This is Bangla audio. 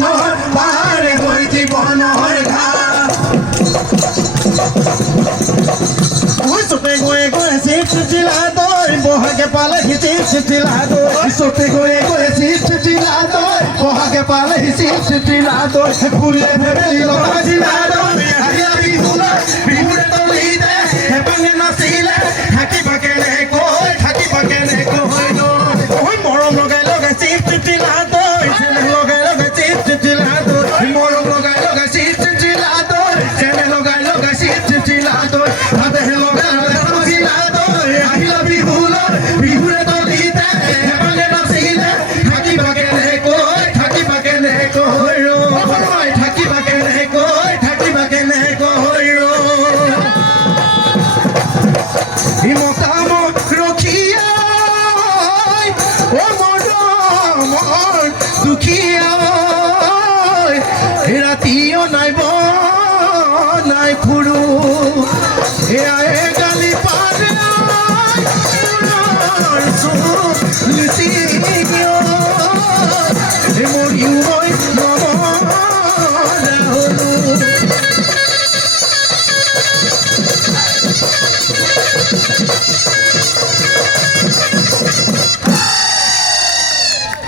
মনৰ পাৰে হৈ জীৱনৰ ঘাট চতে গৈ গৈ চিঠিলা দৈ বহাগে পালেহি চিঠিলা দৈ চতে গৈ গৈ চিঠিলা দৈ বহাগে পালেহি চিঠিলা দৈ ফুলে ভেবেলি লগা চিলা দৈ বিহুৰে তলি দে হেপাঙে নাচ